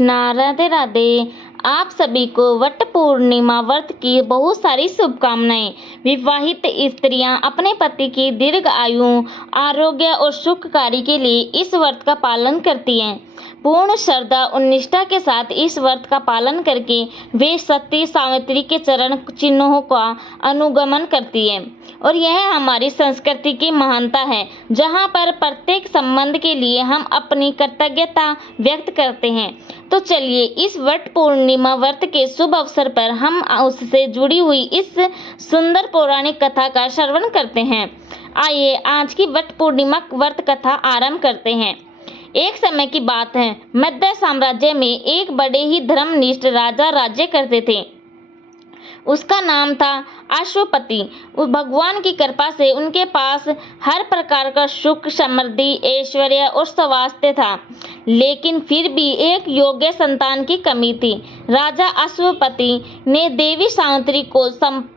कृष्णा, राधे राधे। आप सभी को वट पूर्णिमा व्रत की बहुत सारी शुभकामनाएं। विवाहित स्त्रियां अपने पति की दीर्घ आयु, आरोग्य और सुखकारी के लिए इस व्रत का पालन करती हैं। पूर्ण श्रद्धा और निष्ठा के साथ इस व्रत का पालन करके वे सती सावित्री के चरण चिन्हों का अनुगमन करती है और यह हमारी संस्कृति की महानता है, जहाँ पर प्रत्येक संबंध के लिए हम अपनी कृतज्ञता व्यक्त करते हैं। तो चलिए इस वट पूर्णिमा व्रत के शुभ अवसर पर हम उससे जुड़ी हुई इस सुंदर पौराणिक कथा का श्रवण करते हैं। आइए आज की वट पूर्णिमा व्रत कथा आरंभ करते हैं। एक समय की बात है, मध्य साम्राज्य में एक बड़े ही धर्मनिष्ठ राजा राज्य करते थे। उसका नाम था अश्वपति। भगवान की कृपा से उनके पास हर प्रकार का सुख, समृद्धि, ऐश्वर्य और स्वास्थ्य था, लेकिन फिर भी एक योग्य संतान की कमी थी। राजा अश्वपति ने देवी सावित्री को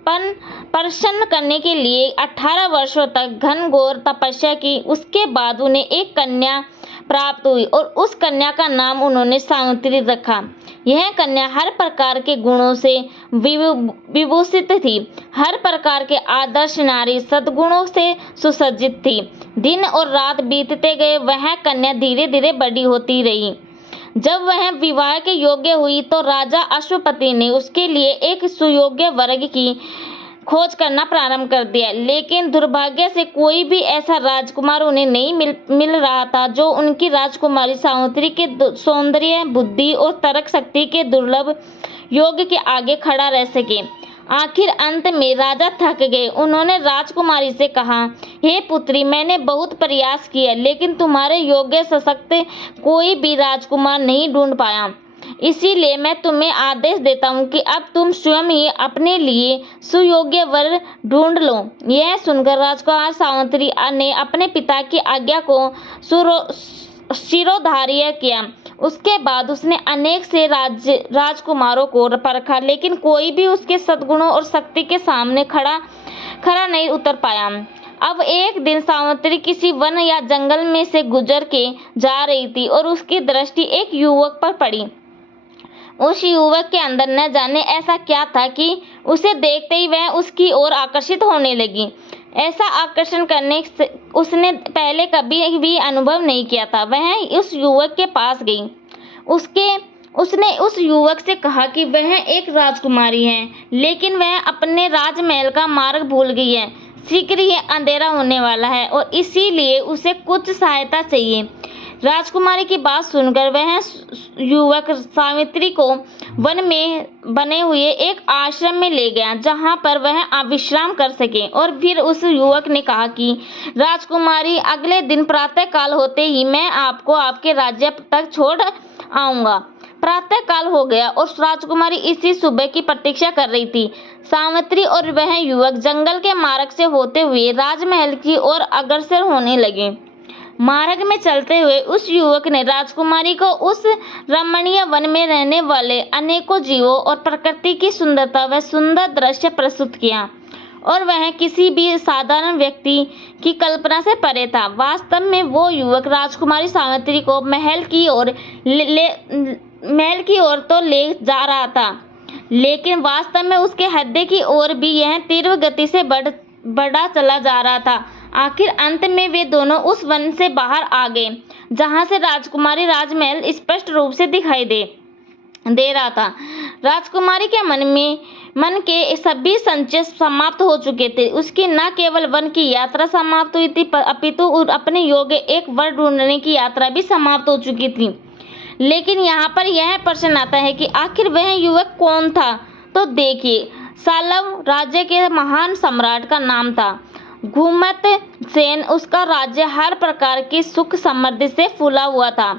प्रसन्न करने के लिए 18 वर्षों तक घनघोर तपस्या की। उसके बाद उन्हें एक कन्या प्राप्त हुई और उस कन्या का नाम उन्होंने सावित्री रखा। यह कन्या हर प्रकार के गुणों से विभूषित थी, हर प्रकार के आदर्श नारी सद्गुणों से सुसज्जित थी। दिन और रात बीतते गए, वह कन्या धीरे धीरे बड़ी होती रही। जब वह विवाह के योग्य हुई तो राजा अश्वपति ने उसके लिए एक सुयोग्य वर्ग की खोज करना प्रारंभ कर दिया, लेकिन दुर्भाग्य से कोई भी ऐसा राजकुमार उन्हें नहीं मिल रहा था जो उनकी राजकुमारी सावित्री के सौंदर्य, बुद्धि और तर्क शक्ति के दुर्लभ योग के आगे खड़ा रह सके। आखिर अंत में राजा थक गए। उन्होंने राजकुमारी से कहा, हे पुत्री, मैंने बहुत प्रयास किया, लेकिन तुम्हारे योग्य सशक्त कोई भी राजकुमार नहीं ढूंढ पाया। इसीलिए मैं तुम्हें आदेश देता हूँ कि अब तुम स्वयं ही अपने लिए सुयोग्य वर ढूंढ लो। यह सुनकर राजकुमार सावित्री ने अपने पिता की आज्ञा को शिरोधार्य किया। उसके बाद उसने अनेक से राजकुमारों को परखा, लेकिन कोई भी उसके सद्गुणों और शक्ति के सामने खरा नहीं उतर पाया। अब एक दिन सावित्री किसी वन या जंगल में से गुजर के जा रही थी और उसकी दृष्टि एक युवक पर पड़ी। उस युवक के अंदर न जाने ऐसा क्या था कि उसे देखते ही वह उसकी ओर आकर्षित होने लगी। ऐसा आकर्षण करने से उसने पहले कभी भी अनुभव नहीं किया था। वह उस युवक के पास गई। उसने उस युवक से कहा कि वह एक राजकुमारी है, लेकिन वह अपने राजमहल का मार्ग भूल गई है। शीघ्र ही अंधेरा होने वाला है और इसीलिए उसे कुछ सहायता चाहिए। राजकुमारी की बात सुनकर वह युवक सावित्री को वन में बने हुए एक आश्रम में ले गया, जहां पर वह विश्राम कर सके। और फिर उस युवक ने कहा कि राजकुमारी, अगले दिन प्रातः काल होते ही मैं आपको आपके राज्य तक छोड़ आऊंगा। प्रातः काल हो गया और राजकुमारी इसी सुबह की प्रतीक्षा कर रही थी। सावित्री और वह युवक जंगल के मार्ग से होते हुए राजमहल की ओर अग्रसर होने लगे। मार्ग में चलते हुए उस युवक ने राजकुमारी को उस रमणीय वन में रहने वाले अनेकों जीवों और प्रकृति की सुंदरता व सुंदर दृश्य प्रस्तुत किया, और वह किसी भी साधारण व्यक्ति की कल्पना से परे था। वास्तव में वो युवक राजकुमारी सावित्री को महल की ओर तो ले जा रहा था, लेकिन वास्तव में उसके हृदय की ओर भी यह तीव्र गति से बढ़ा चला जा रहा था। आखिर अंत में वे दोनों उस वन से बाहर आ गए, जहां से राजकुमारी राजमहल स्पष्ट रूप से दिखाई दे रहा था। राजकुमारी के मन के सभी संचय समाप्त हो चुके थे। उसकी न केवल वन की यात्रा समाप्त हुई थी, अपितु अपने योग्य एक वर ढूंढने की यात्रा भी समाप्त हो चुकी थी। लेकिन यहाँ पर यह प्रश्न आता है कि आखिर वह युवक कौन था? तो देखिए, सालव राज्य के महान सम्राट का नाम था घुमत सेन। उसका राज्य हर प्रकार की सुख समृद्धि से फूला हुआ था।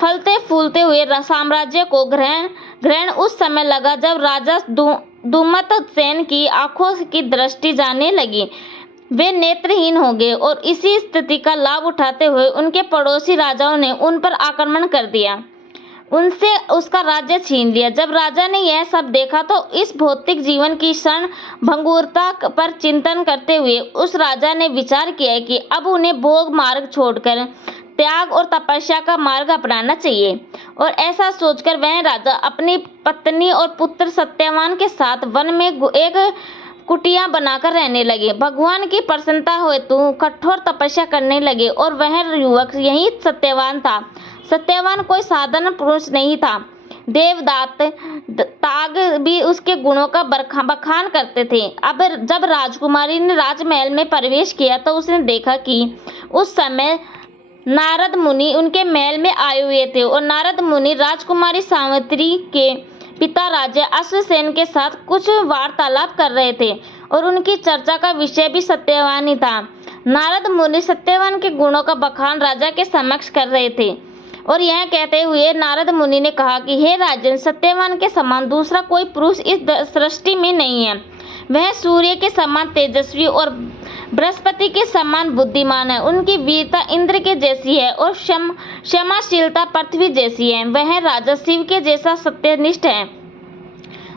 फलते फूलते हुए साम्राज्य को ग्रहण उस समय लगा जब राजा दुमत सेन की आंखों की दृष्टि जाने लगी। वे नेत्रहीन हो गए और इसी स्थिति का लाभ उठाते हुए उनके पड़ोसी राजाओं ने उन पर आक्रमण कर दिया, उनसे उसका राज्य छीन लिया। जब राजा ने यह सब देखा तो इस भौतिक जीवन की क्षण भंगुरता पर चिंतन करते हुए उस राजा ने विचार किया कि अब उन्हें भोग मार्ग छोड़कर त्याग और तपस्या का मार्ग अपनाना चाहिए। और ऐसा सोचकर वह राजा अपनी पत्नी और पुत्र सत्यवान के साथ वन में एक कुटिया बनाकर रहने लगे। भगवान की प्रसन्नता हेतु कठोर तपस्या करने लगे और वह युवक यही सत्यवान था। सत्यवान कोई साधारण पुरुष नहीं था। देवदत्त ताग भी उसके गुणों का बखान करते थे। अब जब राजकुमारी ने राजमहल में प्रवेश किया तो उसने देखा कि उस समय नारद मुनि उनके महल में आए हुए थे और नारद मुनि राजकुमारी सावित्री के पिता राजा अश्वसेन के साथ कुछ वार्तालाप कर रहे थे और उनकी चर्चा का विषय भी सत्यवान ही था। नारद मुनि सत्यवान के गुणों का बखान राजा के समक्ष कर रहे थे और यह कहते हुए नारद मुनि ने कहा कि हे राजन, सत्यवान के समान दूसरा कोई पुरुष इस सृष्टि में नहीं है। वह सूर्य के समान तेजस्वी और बृहस्पति के समान बुद्धिमान है। उनकी वीरता इंद्र के जैसी है और क्षमाशीलता पृथ्वी जैसी है। वह राजा शिव के जैसा सत्यनिष्ठ है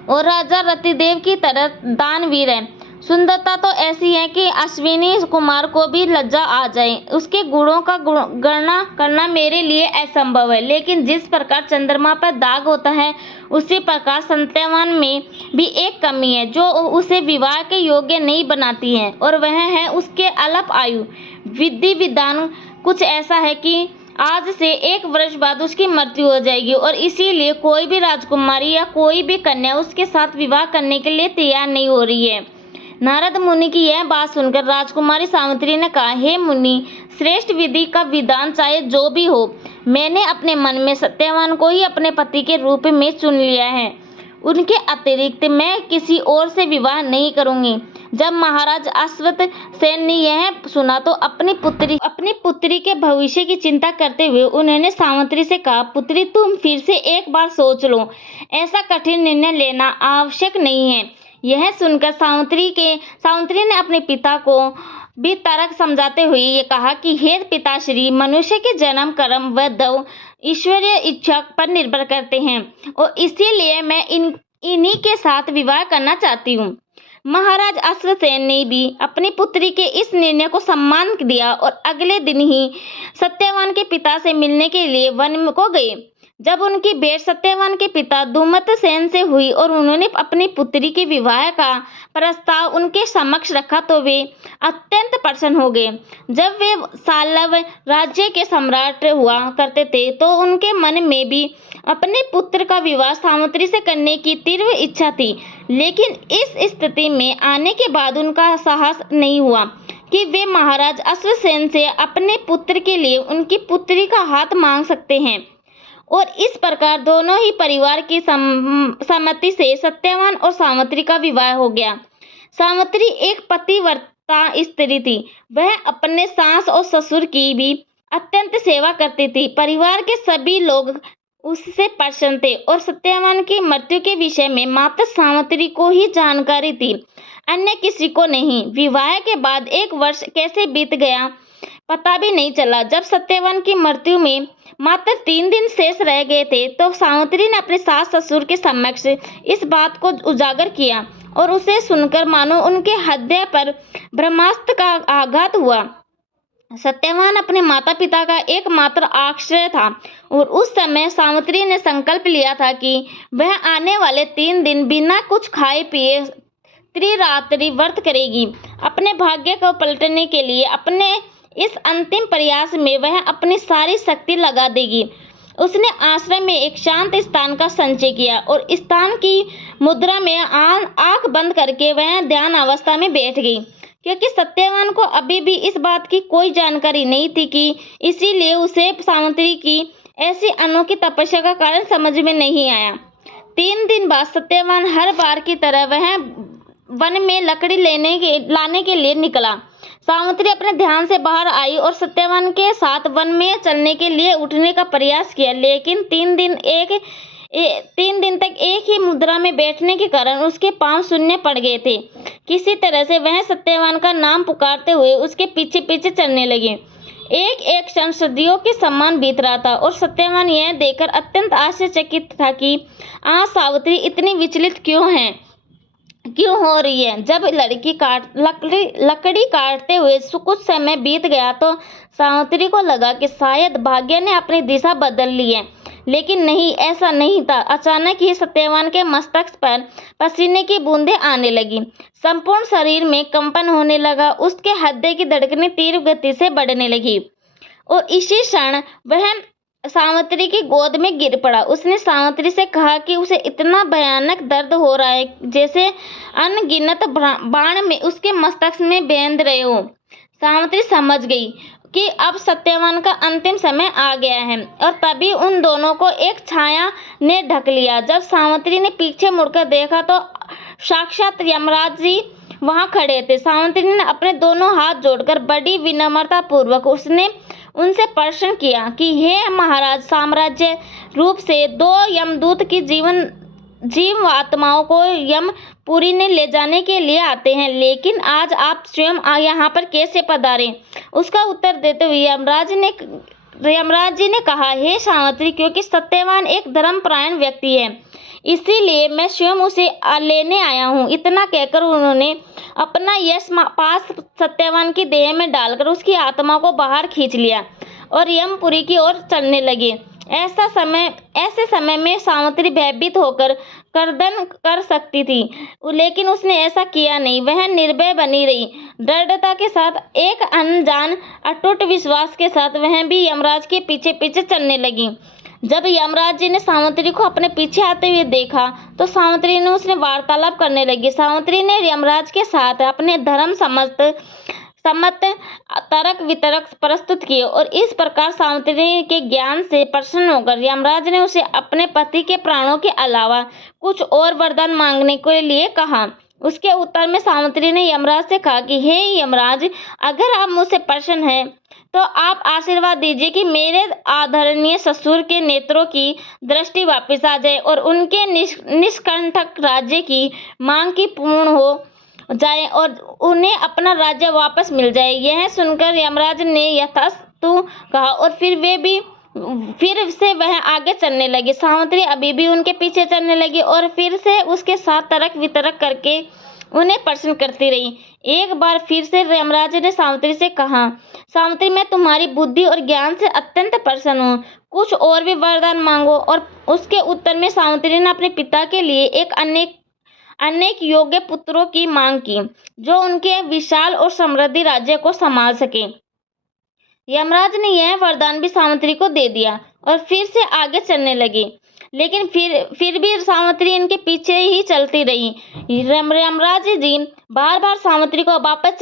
और राजा रतिदेव की तरह दानवीर है। सुंदरता तो ऐसी है कि अश्विनी कुमार को भी लज्जा आ जाए। उसके गुणों का गणना करना मेरे लिए असंभव है, लेकिन जिस प्रकार चंद्रमा पर दाग होता है उसी प्रकार सत्यवान में भी एक कमी है जो उसे विवाह के योग्य नहीं बनाती है, और वह है उसके अल्प आयु। विधि विधान कुछ ऐसा है कि आज से 1 वर्ष बाद उसकी मृत्यु हो जाएगी और इसीलिए कोई भी राजकुमारी या कोई भी कन्या उसके साथ विवाह करने के लिए तैयार नहीं हो रही है। नारद मुनि की यह बात सुनकर राजकुमारी सावित्री ने कहा, हे मुनि श्रेष्ठ, विधि का विधान चाहे जो भी हो, मैंने अपने मन में सत्यवान को ही अपने पति के रूप में चुन लिया है। उनके अतिरिक्त मैं किसी और से विवाह नहीं करूंगी। जब महाराज अश्वसेन ने यह सुना तो अपनी पुत्री के भविष्य की चिंता करते हुए उन्होंने सावित्री से कहा, पुत्री तुम फिर से एक बार सोच लो, ऐसा कठिन निर्णय लेना आवश्यक नहीं है। यह सुनकर सावित्री ने अपने पिता को भी तर्क समझाते हुए ये कहा कि हे पिताश्री, मनुष्य के जन्म, कर्म व दव ईश्वरीय इच्छा पर निर्भर करते हैं और इसीलिए मैं इन्हीं के साथ विवाह करना चाहती हूँ। महाराज अश्वसेन ने भी अपनी पुत्री के इस निर्णय को सम्मान दिया और अगले दिन ही सत्यवान के पिता से मिलने के लिए वन को गए। जब उनकी भेंट सत्यवान के पिता धूमतसेन से हुई और उन्होंने अपनी पुत्री के विवाह का प्रस्ताव उनके समक्ष रखा तो वे अत्यंत प्रसन्न हो गए। जब वे साल्व राज्य के सम्राट हुआ करते थे तो उनके मन में भी अपने पुत्र का विवाह सावित्री से करने की तीव्र इच्छा थी, लेकिन इस स्थिति में आने के बाद उनका साहस नहीं हुआ कि वे महाराज अश्वसेन से अपने पुत्र के लिए उनकी पुत्री का हाथ मांग सकते हैं। और इस प्रकार दोनों ही परिवार की सहमति से सत्यवान और सावित्री का विवाह हो गया। सावित्री एक पतिव्रता स्त्री थी। वह अपने सास और ससुर की भी अत्यंत सेवा करती थी। परिवार के सभी लोग उससे प्रसन्न थे और सत्यवान की मृत्यु के विषय में मात्र सावित्री को ही जानकारी थी, अन्य किसी को नहीं। विवाह के बाद 1 वर्ष कैसे बीत गया पता भी नहीं चला। जब सत्यवान की मृत्यु में मात्र 3 दिन शेष रह गए थे तो सावित्री ने अपने सास ससुर के समक्ष इस बात को उजागर किया और उसे सुनकर मानो उनके हृदय पर ब्रह्मास्त्र का आघात हुआ। सत्यवान अपने माता पिता का एकमात्र आश्रय था और उस समय सावित्री ने संकल्प लिया था कि वह आने वाले 3 दिन बिना कुछ खाए पिए त्रिरात्रि व्रत करेगी। अपने भाग्य को पलटने के लिए अपने इस अंतिम प्रयास में वह अपनी सारी शक्ति लगा देगी। उसने आश्रम में एक शांत स्थान का संचय किया और स्थान की मुद्रा में आंख बंद करके वह ध्यान अवस्था में बैठ गई, क्योंकि सत्यवान को अभी भी इस बात की कोई जानकारी नहीं थी कि इसीलिए उसे सावित्री की ऐसी अनोखी तपस्या का कारण समझ में नहीं आया। 3 दिन बाद सत्यवान हर बार की तरह वह वन में लकड़ी लाने के लिए निकला। सावित्री अपने ध्यान से बाहर आई और सत्यवान के साथ वन में चलने के लिए उठने का प्रयास किया, लेकिन 3 दिन तक एक ही मुद्रा में बैठने के कारण उसके पांव शून्य पड़ गए थे। किसी तरह से वह सत्यवान का नाम पुकारते हुए उसके पीछे पीछे चलने लगे। एक क्षण सदियों के समान बीत रहा था और सत्यवान यह देखकर अत्यंत आश्चर्यचकित था कि आज सावित्री इतनी विचलित क्यों है। क्यों हो रही है। जब लकड़ी काटते हुए कुछ समय बीत गया तो सावित्री को लगा कि शायद भाग्य ने अपनी दिशा बदल ली है, लेकिन नहीं, ऐसा नहीं था। अचानक ही सत्यवान के मस्तक पर पसीने की बूंदें आने लगी, संपूर्ण शरीर में कंपन होने लगा, उसके हृदय की धड़कनें तीव्र गति से बढ़ने लगी और इसी क्षण वह सावित्री की गोद में गिर पड़ा। उसने सावित्री से कहा कि उसे इतना भयानक दर्द हो रहा है जैसे अनगिनत बाण में उसके मस्तक में बेंध रहे हो। सावित्री समझ गई कि अब सत्यवान का अंतिम समय आ गया है और तभी उन दोनों को एक छाया ने ढक लिया। जब सावित्री ने पीछे मुड़कर देखा तो साक्षात यमराज जी वहां खड़े थे। सावित्री ने अपने दोनों हाथ जोड़कर बड़ी विनम्रता पूर्वक उसने उनसे प्रश्न किया कि हे महाराज, साम्राज्य रूप से 2 यमदूत की जीव आत्माओं को यमपुरी ने ले जाने के लिए आते हैं, लेकिन आज आप स्वयं यहाँ पर कैसे पधारे। उसका उत्तर देते हुए यमराज जी ने कहा, हे सावित्री, क्योंकि सत्यवान एक धर्मपरायण व्यक्ति है, इसीलिए मैं स्वयं उसे लेने आया हूँ। इतना कहकर उन्होंने अपना यश पास सत्यवान की देह में डालकर उसकी आत्मा को बाहर खींच लिया और यमपुरी की ओर चलने लगे। ऐसे समय में सावित्री भयभीत होकर कर्दन कर सकती थी, लेकिन उसने ऐसा किया नहीं। वह निर्भय बनी रही, दृढ़ता के साथ, एक अनजान अटूट विश्वास के साथ वह भी यमराज के पीछे पीछे चलने लगी। जब यमराज जी ने सावित्री को अपने पीछे आते हुए देखा तो सावित्री ने उसने वार्तालाप करने लगी। सावित्री ने यमराज के साथ अपने धर्म सम्मत तर्क वितर्क प्रस्तुत किए और इस प्रकार सावित्री के ज्ञान से प्रसन्न होकर यमराज ने उसे अपने पति के प्राणों के अलावा कुछ और वरदान मांगने के लिए कहा। उसके उत्तर में सावित्री ने यमराज से कहा कि हे यमराज, अगर आप मुझसे प्रसन्न हैं तो आप आशीर्वाद दीजिए कि मेरे आदरणीय ससुर के नेत्रों की दृष्टि वापस आ जाए और उनके निष्कंटक राज्य की मांग की पूर्ण हो जाए और उन्हें अपना राज्य वापस मिल जाए। यह सुनकर यमराज ने यथास्तु कहा और फिर से वह आगे चलने लगे। सावित्री अभी भी उनके पीछे चलने लगी और फिर से उसके साथ तर्क वितर्क करके उन्हें प्रश्न करती रही। एक बार फिर से यमराज ने सावित्री से कहा, सावित्री, मैं तुम्हारी बुद्धि और ज्ञान से अत्यंत प्रसन्न हूँ, कुछ और भी वरदान मांगो। और उसके उत्तर में सावित्री ने अपने पिता के लिए अनेक योग्य पुत्रों की मांग की जो उनके विशाल और समृद्धि राज्य को संभाल सके। यमराज ने यह वरदान भी सावित्री को दे दिया और फिर से आगे चलने लगे, लेकिन फिर भी सावित्री इनके पीछे ही चलती रही। यमराज जी बार बार सावित्री को वापस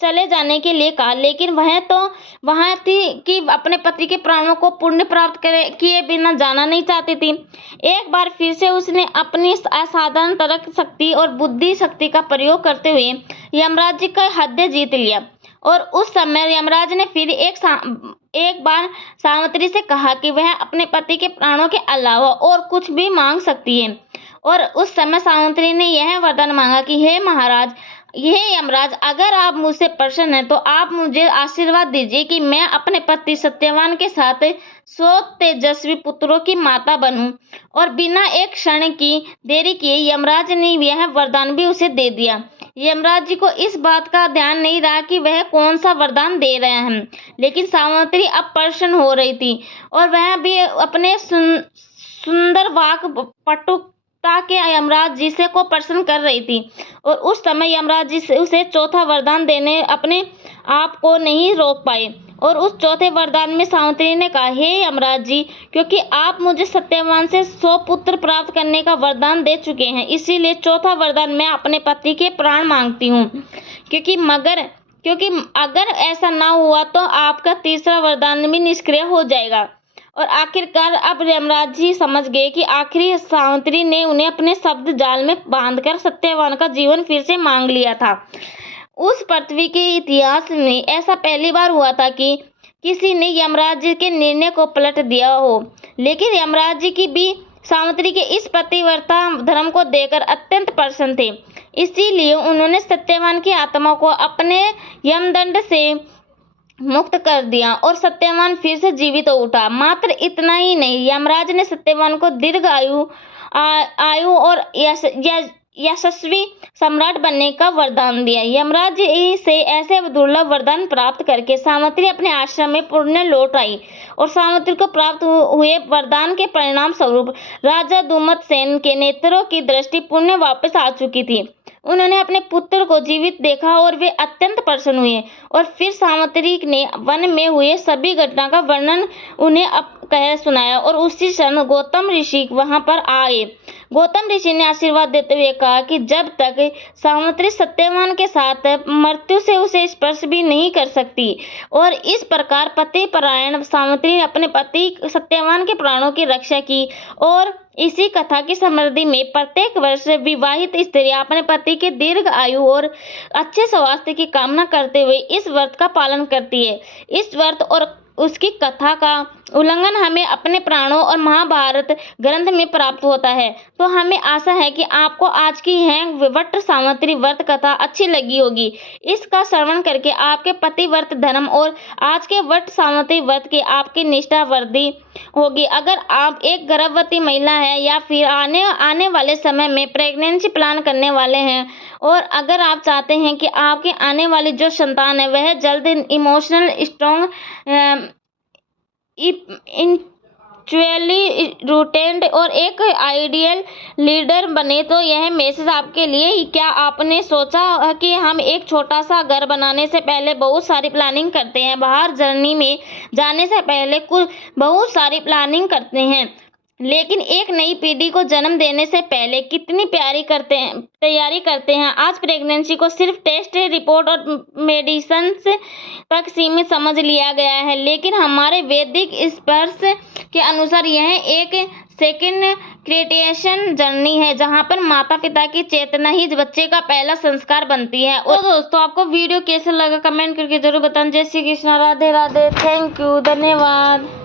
चले जाने के लिए कहा, लेकिन वह तो वहां थी कि अपने पति के प्राणों को पुण्य प्राप्त किए बिना जाना नहीं चाहती थी। एक बार फिर से उसने अपनी असाधारण तर्क शक्ति और बुद्धि शक्ति का प्रयोग करते हुए यमराज जी का हृदय जीत लिया और उस समय यमराज ने फिर एक बार सावित्री से कहा कि वह अपने पति के प्राणों के अलावा और कुछ भी मांग सकती है। और उस समय सावित्री ने यह वरदान मांगा कि हे महाराज, हे यमराज, अगर आप मुझसे प्रसन्न हैं तो आप मुझे आशीर्वाद दीजिए कि मैं अपने पति सत्यवान के साथ 100 तेजस्वी पुत्रों की माता बनूं। और बिना एक क्षण की देरी किए यमराज ने यह वरदान भी उसे दे दिया। यमराज जी को इस बात का ध्यान नहीं रहा कि वह कौन सा वरदान दे रहे हैं, लेकिन सावित्री अब प्रसन्न हो रही थी और वह भी अपने सुंदर वाक पटुता के यमराज जी से को प्रसन्न कर रही थी। और उस समय यमराज जी से उसे चौथा वरदान देने अपने आप को नहीं रोक पाए और उस चौथे वरदान में सावित्री ने कहा, हे यमराज जी, क्योंकि आप मुझे सत्यवान से 100 पुत्र प्राप्त करने का वरदान दे चुके हैं, इसीलिए चौथा वरदान मैं अपने पति के प्राण मांगती हूँ, क्योंकि अगर ऐसा ना हुआ तो आपका तीसरा वरदान भी निष्क्रिय हो जाएगा। और आखिरकार अब यमराज जी समझ गए कि आखिरी सावित्री ने उन्हें अपने शब्द जाल में बांधकर सत्यवान का जीवन फिर से मांग लिया था। उस पृथ्वी के इतिहास में ऐसा पहली बार हुआ था कि किसी ने यमराज जी के निर्णय को पलट दिया हो, लेकिन यमराज जी की भी सावित्री के इस पतिव्रता धर्म को देखकर अत्यंत प्रसन्न थे। इसीलिए उन्होंने सत्यवान की आत्मा को अपने यमदंड से मुक्त कर दिया और सत्यवान फिर से जीवित हो उठा। मात्र इतना ही नहीं, यमराज ने सत्यवान को दीर्घ आयु और यशस्वी सम्राट बनने का वरदान दिया। यमराज से ऐसे दुर्लभ वरदान प्राप्त करके सावित्री अपने आश्रम में पुनः लौट आई और सावित्री को प्राप्त हुए वरदान के परिणाम स्वरूप राजा दुम्मतसेन के नेत्रों की दृष्टि पुनः वापस आ चुकी थी। उन्होंने अपने पुत्र को जीवित देखा और वे अत्यंत प्रसन्न हुए और फिर सावित्री ने वन में हुए सभी घटना का वर्णन उन्हें कह सुनाया और उसी क्षण गौतम ऋषि वहां पर आए। गौतम ऋषि ने आशीर्वाद देते हुए कहा कि जब तक सावित्री सत्यवान के साथ मृत्यु से उसे स्पर्श भी नहीं कर सकती और इस प्रकार पति परायण सावित्री ने अपने पति सत्यवान के प्राणों की रक्षा की। और इसी कथा की समृद्धि में प्रत्येक वर्ष विवाहित स्त्रियां अपने पति के दीर्घ आयु और अच्छे स्वास्थ्य की कामना करते हुए इस व्रत का पालन करती है। इस व्रत और उसकी कथा का उल्लंघन हमें अपने प्राणों और महाभारत ग्रंथ में प्राप्त होता है। तो हमें आशा है कि आपको आज की यह वट सावित्री व्रत कथा अच्छी लगी होगी। इसका श्रवण करके आपके पतिव्रत धर्म और आज के वट सावित्री व्रत की आपकी निष्ठा वृद्धि होगी। अगर आप एक गर्भवती महिला है या फिर आने वाले समय में प्रेगनेंसी प्लान करने वाले हैं और अगर आप चाहते हैं कि आपके आने वाली जो संतान है वह जल्द इमोशनल स्ट्रॉन्ग इंटेलेक्चुअली रूटेड और एक आइडियल लीडर बने, तो यह मैसेज आपके लिए। क्या आपने सोचा कि हम एक छोटा सा घर बनाने से पहले बहुत सारी प्लानिंग करते हैं, बाहर जर्नी में जाने से पहले बहुत सारी प्लानिंग करते हैं, लेकिन एक नई पीढ़ी को जन्म देने से पहले कितनी तैयारी करते हैं। आज प्रेगनेंसी को सिर्फ टेस्ट रिपोर्ट और मेडिसिन्स तक सीमित समझ लिया गया है, लेकिन हमारे वैदिक स्पर्श के अनुसार यह एक सेकंड क्रिएशन जर्नी है जहां पर माता पिता की चेतना ही बच्चे का पहला संस्कार बनती है। और दोस्तों, आपको वीडियो कैसा लगा कमेंट करके जरूर बताएं। जय श्री कृष्णा, राधे राधे, थैंक यू, धन्यवाद।